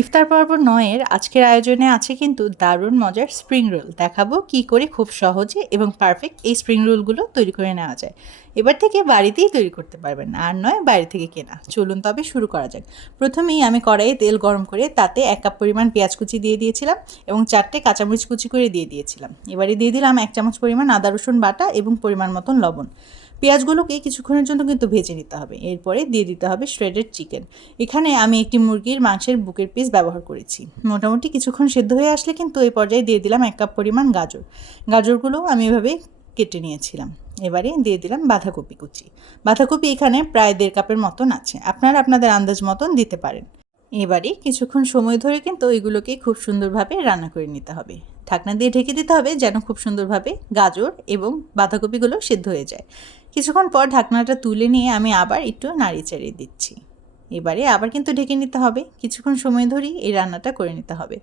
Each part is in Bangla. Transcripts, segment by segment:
ইফতার পর্ব ৯-এর আজকের আয়োজনে আছে কিন্তু দারুণ মজার স্প্রিং রোল। দেখাবো কি করে খুব সহজে এবং পারফেক্ট এই স্প্রিং রোলগুলো তৈরি করে নেওয়া যায়। এবার থেকে বাড়িতেই তৈরি করতে পারবেন, আর নয় বাইরে থেকে কেনা। চলুন তবে শুরু করা যাক। প্রথমেই আমি কড়াইয়ে তেল গরম করে তাতে ১ কাপ পরিমাণ পেঁয়াজ কুচি দিয়ে দিয়েছিলাম এবং 4টে কাঁচামরিচ কুচি করে দিয়ে দিয়েছিলাম। এবারে দিয়ে দিলাম 1 চামচ পরিমাণ আদা রসুন বাটা এবং পরিমাণ মতন লবণ। পেঁয়াজগুলোকে কিছুক্ষণের জন্য কিন্তু ভেজে নিতে হবে। এরপরে দিয়ে দিতে হবে শ্রেডেড চিকেন। এখানে আমি একটি মুরগির মাংসের বুকের পিস ব্যবহার করেছি। মোটামুটি কিছুক্ষণ সেদ্ধ হয়ে আসলে কিন্তু এই পর্যায়ে দিয়ে দিলাম 1 কাপ পরিমাণ গাজর। গাজরগুলো আমি এভাবে কেটে নিয়েছিলাম। এবারে দিয়ে দিলাম বাঁধাকপি কুচি। বাঁধাকপি এখানে প্রায় 1.5 কাপের মতন আছে, আপনারা আপনাদের আন্দাজ মতন দিতে পারেন। এবারে কিছুক্ষণ সময় ধরে কিন্তু ওইগুলোকে খুব সুন্দরভাবে রান্না করে নিতে হবে। ঢাকনা দিয়ে ঢেকে দিতে হবে যেন খুব সুন্দরভাবে গাজর এবং বাঁধাকপিগুলো সেদ্ধ হয়ে যায়। কিছুক্ষণ পর ঢাকনাটা তুলে নিয়ে আমি আবার একটু নাড়িয়ে চাড়িয়ে দিচ্ছি। এবারে আবার কিন্তু ঢেকে নিতে হবে। কিছুক্ষণ সময় ধরেই এই রান্নাটা করে নিতে হবে।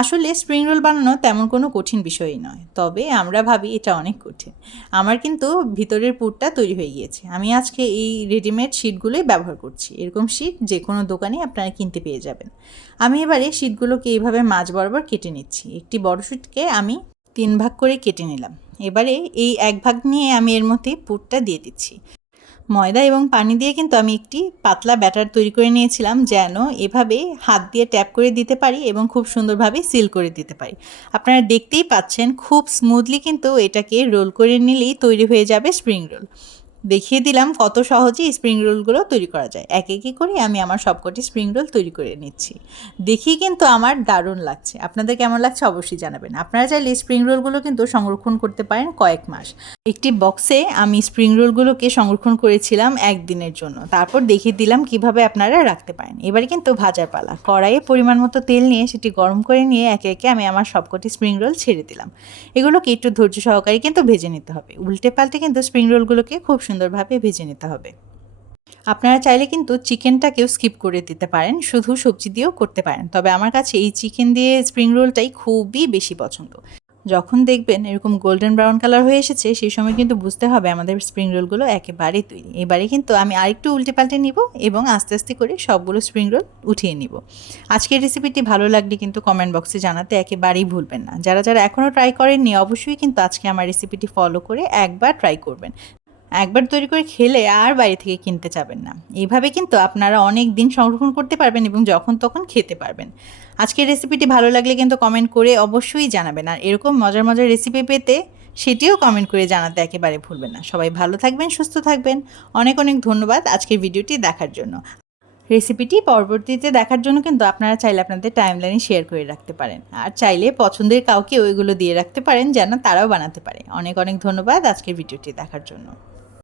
আসলে স্প্রিং রোল বানানো তেমন কোনো কঠিন বিষয়ই নয়, তবে আমরা ভাবি এটা অনেক কঠিন। আমার কিন্তু ভিতরের পুরটা তৈরি হয়ে গিয়েছে। আমি আজকে এই রেডিমেড শিটগুলোই ব্যবহার করছি। এরকম শিট যে কোনো দোকানে আপনারা কিনতে পেয়ে যাবেন। আমি এবারে শিটগুলোকে এইভাবে মাঝ বরাবর কেটে নিচ্ছি। একটি বড় শিটকে আমি 3 ভাগ করে কেটে নিলাম। এবারে এই 1 ভাগ নিয়ে আমি এর মধ্যে পুরটা দিয়ে দিচ্ছি। ময়দা এবং পানি দিয়ে কিন্তু আমি একটি পাতলা ব্যাটার তৈরি করে নিয়েছিলাম, যেন এভাবে হাত দিয়ে ট্যাপ করে দিতে পারি এবং খুব সুন্দরভাবে সিল করে দিতে পারি। আপনারা দেখতেই পাচ্ছেন খুব স্মুথলি কিন্তু এটাকে রোল করে নিলেই তৈরি হয়ে যাবে স্প্রিং রোল। দেখিয়ে দিলাম কত সহজেই স্প্রিং রোলগুলো তৈরি করা যায়। এক একে করে আমি আমার সবকটি স্প্রিং রোল তৈরি করে নিচ্ছি। দেখেই কিন্তু আমার দারুণ লাগছে। আপনাদের কেমন লাগছে অবশ্যই জানাবেন। আপনারা চাইলে স্প্রিং রোলগুলো কিন্তু সংরক্ষণ করতে পারেন কয়েক মাস। একটি বক্সে আমি স্প্রিং রোলগুলোকে সংরক্ষণ করেছিলাম 1 দিনের জন্য। তারপর দেখিয়ে দিলাম কিভাবে আপনারা রাখতে পারেন। এবারে কিন্তু ভাজার পালা। কড়াইয়ে পরিমাণ মতো তেল নিয়ে সেটি গরম করে নিয়ে একে একে আমি আমার সবকটি স্প্রিং রোল ছেড়ে দিলাম। এগুলোকে একটু ধৈর্য সহকারে কিন্তু ভেজে নিতে হবে। উল্টে পাল্টে কিন্তু স্প্রিং রোলগুলোকে খুব সুন্দরভাবে ভেজে নিতে হবে। আপনারা চাইলে কিন্তু চিকেনটাকেও স্কিপ করে দিতে পারেন, শুধু সবজি দিয়েও করতে পারেন। তবে আমার কাছে এই চিকেন দিয়ে স্প্রিং রোলটাই খুবই বেশি পছন্দ। যখন দেখবেন এরকম গোল্ডেন ব্রাউন কালার হয়ে এসেছে, সেই সময় কিন্তু বুঝতে হবে আমাদের স্প্রিং রোলগুলো একেবারেই তৈরি। এবারে কিন্তু আমি আরেকটু উল্টে পাল্টে নিব এবং আস্তে আস্তে করে সবগুলো স্প্রিং রোল উঠিয়ে নিব। আজকের রেসিপিটি ভালো লাগলে কিন্তু কমেন্ট বক্সে জানাতে একেবারেই ভুলবেন না। যারা যারা এখনও ট্রাই করেননি অবশ্যই কিন্তু আজকে আমার রেসিপিটি ফলো করে একবার ট্রাই করবেন। একবার তৈরি করে খেলে আর বাইরে থেকে কিনতে যাবেন না। এইভাবে কিন্তু আপনারা অনেক দিন সংরক্ষণ করতে পারবেন এবং যখন তখন খেতে পারবেন। আজকের রেসিপিটি ভালো লাগলে কিন্তু কমেন্ট করে অবশ্যই জানাবেন। আর এরকম মজার মজার রেসিপি পেতে সেটিও কমেন্ট করে জানাতে একেবারে ভুলবেন না। সবাই ভালো থাকবেন, সুস্থ থাকবেন। অনেক অনেক ধন্যবাদ আজকের ভিডিওটি দেখার জন্য। রেসিপিটি পরবর্তীতে দেখার জন্য কিন্তু আপনারা চাইলে আপনাদের টাইমলাইনে শেয়ার করে রাখতে পারেন। আর চাইলে পছন্দের কাউকে ওইগুলো দিয়ে রাখতে পারেন যেন তারাও বানাতে পারে। অনেক অনেক ধন্যবাদ আজকের ভিডিওটি দেখার জন্য।